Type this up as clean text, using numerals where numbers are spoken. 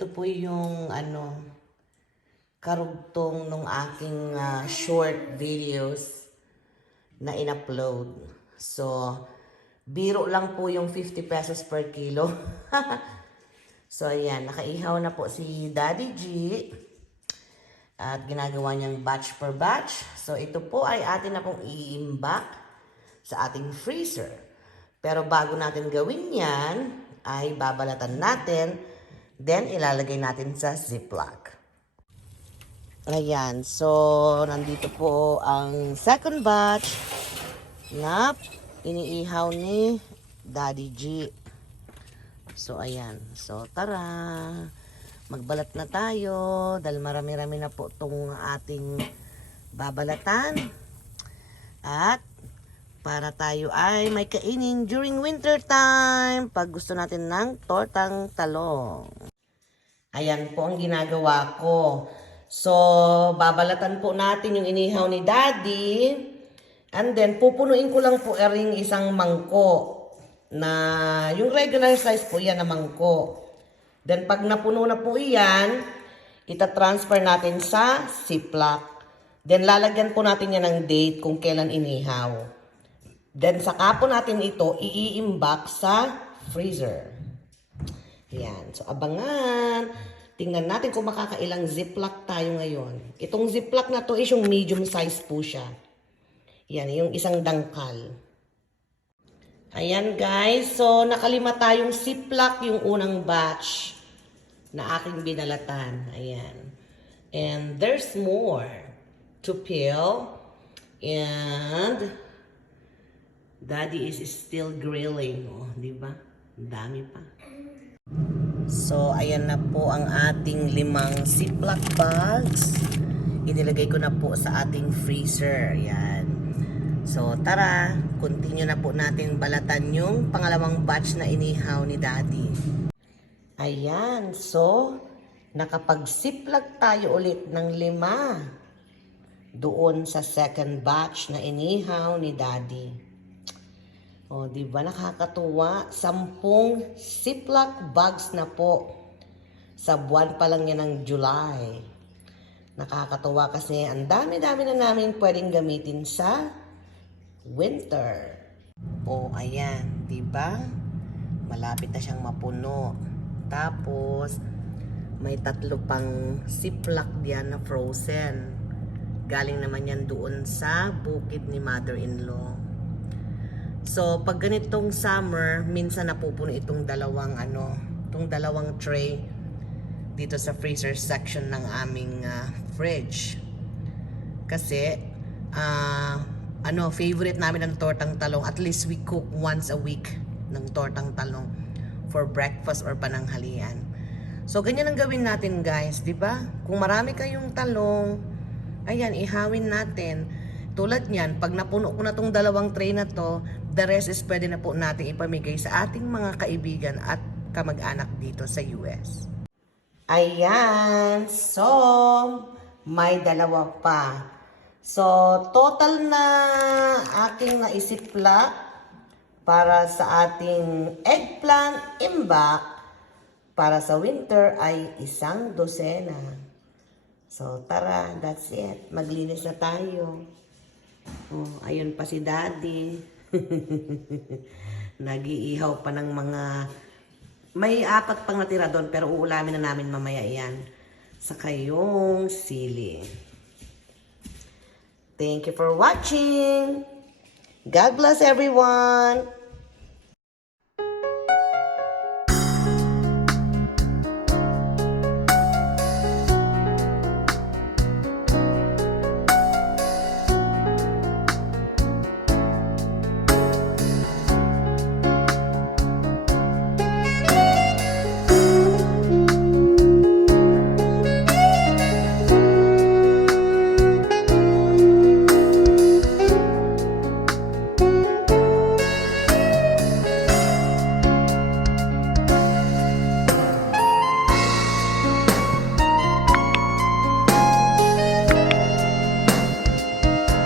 ito po yung karugtong nung aking short videos na in-upload. So, biro lang po yung 50 pesos per kilo. So, ayan, nakaihaw na po si Daddy G. At ginagawa niyang batch per batch. So, ito po ay atin na pong i-imbak sa ating freezer. Pero bago natin gawin yan, ay babalatan natin. Then, ilalagay natin sa Ziploc. Ayan. So, nandito po ang second batch na iniihaw ni Daddy G. So, ayan. So, tara. Magbalat na tayo. Dahil marami-rami na po itong ating babalatan. At, para tayo ay may kainin during winter time. Pag gusto natin ng tortang talong. Ayan po ang ginagawa ko. So, babalatan po natin yung inihaw ni Daddy. And then, pupunuin ko lang po ring isang mangko. Na yung regular size po yan na mangko. Then, pag napuno na po yan, itatransfer natin sa Ziploc. Then, lalagyan po natin yan ng date kung kailan inihaw. Then, saka po natin ito i-imbak sa freezer. Yan. So, abangan. Tingnan natin kung makakailang Ziploc tayo ngayon. Itong Ziploc na to is yung medium size po siya. Yan, yung isang dangkal. Ayan guys. So, nakalima tayong Ziploc yung unang batch na aking binalatan. Ayan. And there's more to peel. And Daddy is still grilling. Oh, di ba? Dami pa. So, ayan na po ang ating 5 Ziploc bags. Inilagay ko na po sa ating freezer. Ayan. So, tara. Continue na po natin balatan yung pangalawang batch na inihaw ni Daddy. Ayan. So, nakapag-Ziploc tayo ulit ng 5 doon sa second batch na inihaw ni Daddy. O, di ba nakakatuwa? 10 Ziploc bags na po. Sa buwan pa lang yan ng July. Nakakatuwa kasi ang dami-dami na namin pwedeng gamitin sa winter. O, ayan. Di ba? Malapit na siyang mapuno. Tapos, may 3 pang Ziploc diyan na frozen. Galing naman yan doon sa bukid ni mother-in-law. So, pag ganitong summer, minsan napupuno itong dalawang tray dito sa freezer section ng aming fridge. Kasi, favorite namin ng tortang talong. At least we cook once a week ng tortang talong for breakfast or pananghalian. So, ganyan ang gawin natin guys, di ba? Kung marami kayong talong, ayan, ihawin natin. Tulad niyan, pag napuno ko na tong 2 tray na to, the rest is pwede na po natin ipamigay sa ating mga kaibigan at kamag-anak dito sa US. Ayan. So, may 2 pa. So, total na aking naisipla para sa ating eggplant imbak para sa winter ay 1 dosena. So, tara, that's it. Maglinis na tayo. Oh, ayun pa si Daddy. Nag-iihaw pa ng mga... May 4 pang natira doon pero uulamin na namin mamaya yan. Sa kayong sili. Thank you for watching. God bless everyone.